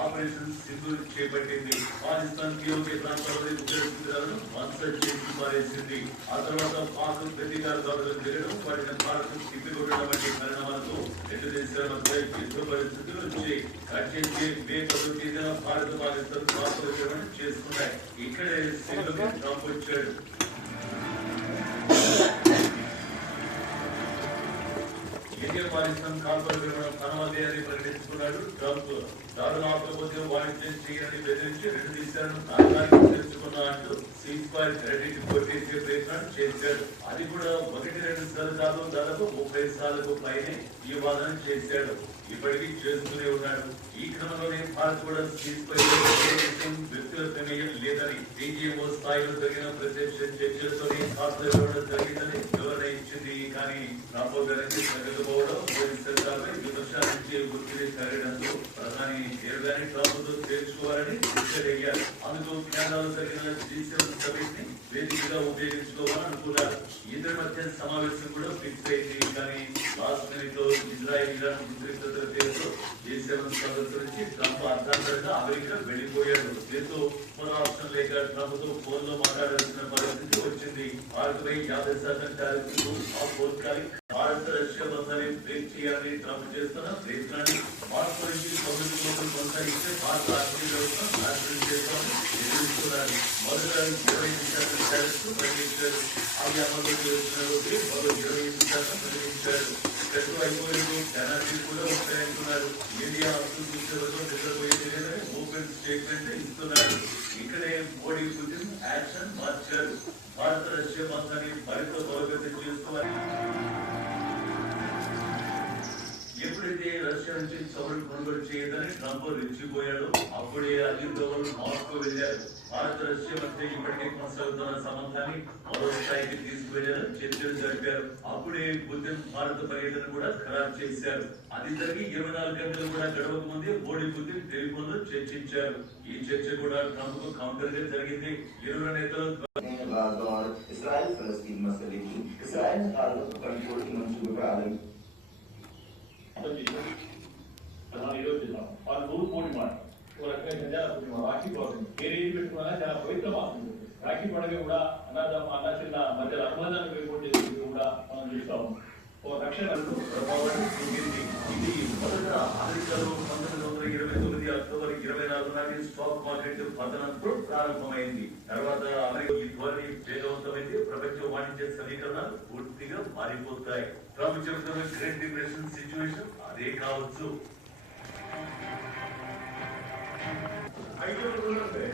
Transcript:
Operation Sindoor చేపట్టింది. Pakistan PoK ప్రాంతాల్లో ఉగ్రవాదులను మన్సర్ చేసి పారేసింది. ఆ తర్వాత పాక్ ప్రతీకార దాడులు జరగడం, వాటిని భారత్ తిప్పికొట్టడం వంటి పరిణామాలతో రెండు దేశాల మధ్య యుద్ధ పరిస్థితులు వచ్చాయి. అత్యంత మేకలు తీసిన భారత పాకిస్తాన్ వాస్తవ చేసుకున్నాయి. ఇక్కడే సింధుకి ట్రంప్ వచ్చాడు. ఇప్పటికే పాకిస్తాన్ కాల్పుల విరమణ కనవలే అని ప్రకటించుకున్నాడు ట్రంప్. దాడులు ఆపకపోతే వాణిజ్యం చేయని బెదిరించి 2 దేశాలను తాత్కాలికంగా తెచ్చుకున్నా అంటూ సీజ్ ఫైర్ రెడీని కొట్టేసే ప్రయత్నం చేశాడు. అది కూడా 1-2 సార్లు కాదు, దాదాపు 30 సార్లకు పైనే ఈ వాదన చేశాడు. ఇప్పటికీ చేస్తూనే ఉన్నాడు. ఈ క్రమంలోనే భారత్ కూడా సీజ్ ఫైర్ వ్యక్తుల ప్రమేయం లేదని, టీజీఓ స్థాయిలో జరిగిన ప్రత్యక్ష చర్చలతోనే కాల్పుల విరమణ జరిగిందని వివరణ ఇచ్చింది. కానీ ట్రంప్ వెనక్కి తగ్గకపోవడం మోదీ సర్కార్పై విమర్శల నుంచి ఒత్తిడి పెరగడంతో ప్రధాని నేరుగానే ట్రంప్ తో తేల్చుకోవాలని డిసైడ్ అయ్యారు. అందుకు కెనడాలో జరిగిన G7 సమిట్ ని వేదికగా ఉపయోగించుకోవాలని అనుకున్నారు. ఇద్దరి మధ్య సమావేశం కూడా ఫిక్స్ అయింది. కానీ లాస్ట్ మినిట్ లో ఇజ్రాయెల్ ఇరాన్ ఉద్రిక్తతల పేరుతో G7 సదస్సు నుంచి ట్రంప్ అర్ధాంతరంగా అమెరికా వెళ్లిపోయాడు. దీంతో మరో ఆప్షన్ లేక ట్రంప్ తో ఫోన్ లో మాట్లాడాల్సిన పరిస్థితి వచ్చింది. భారత్పై 50% టారిఫ్లు ఆ ఫోన్ కాలి భారత రష్యా బంధాన్ని బ్రేక్ చేయాలని ట్రంప్ చేస్తున్న ప్రయత్నాన్ని మార్పు నుంచి సౌలభ్యం కొనసాగిస్తే భారత ఆర్థిక వ్యవస్థ నాశనం చేస్తామని ఎదుర్కొన్నారు. మొదట 25% టారిఫ్లు ప్రకటించారు. అవి అమల్లోకి వచ్చిన రోజే మరో 25% ప్రకటించారు. పెట్రోల్ అయిపోయేందుకు ఎనర్జీ కూడా ఉంటాయంటున్నారు. మీడియా అర్థం చూసేవరకు నిద్రపోయేది లేదని ఓపెన్ స్టేట్మెంట్ ఇస్తున్నారు. ఇక్కడే మోడీ పుతిన్ యాక్షన్ మార్చారు. భారత రష్యా బంధాన్ని మరింత బలోపేతం చేసుకోవాలి. ఎప్పుడైతే రష్యా నుంచి చమురు కొనుగోలు చేయదని ట్రంప్ రెచ్చిపోయాడు, అప్పుడే అజిత్ డోవల్ మాస్కో వెళ్లారు. భారత రష్యా మధ్య ఇప్పటికే కొనసాగుతున్న సంబంధాన్ని మరో స్థాయికి తీసుకువెళ్లారని చర్చలు జరిపారు. అప్పుడే పుతిన్ భారత పర్యటన కూడా ఖరారు చేశారు. అది జరిగి 24 గంటలు కూడా గడవక ముందే మోడీ పుతిన్ టెలిఫోన్ లో చర్చించారు. ఈ చర్చ కూడా ట్రంప్ కు కౌంటర్ గా జరిగింది. ఇరువురు నేతలు రాఖీ పౌర్ణమి ఏ రేంజ్ పెట్టుకున్నా చాలా పవిత్ర మాసం. రాఖీ పండుగ కూడా అన్న చిన్న మధ్య అనుబంధాన్ని పెరుగుతుంది కూడా మనం చూస్తాము. ఓ రక్షణ ప్రభావాన్ని చూపింది. ఇది మొదట అమెరికాలో 1929 అక్టోబర్ 24 నాటి స్టాక్ మార్కెట్ పతనంతో ప్రారంభమైంది. తర్వాత అమెరికా ఈ ధోరణి వేగవంతమైంది. ప్రపంచ వాణిజ్య సమీకరణాలు పూర్తిగా మారిపోతాయి. ట్రంప్ చెబుతున్న గ్రేట్ డిప్రెషన్ సిచ్యువేషన్ అదే కావచ్చు. I don't remember.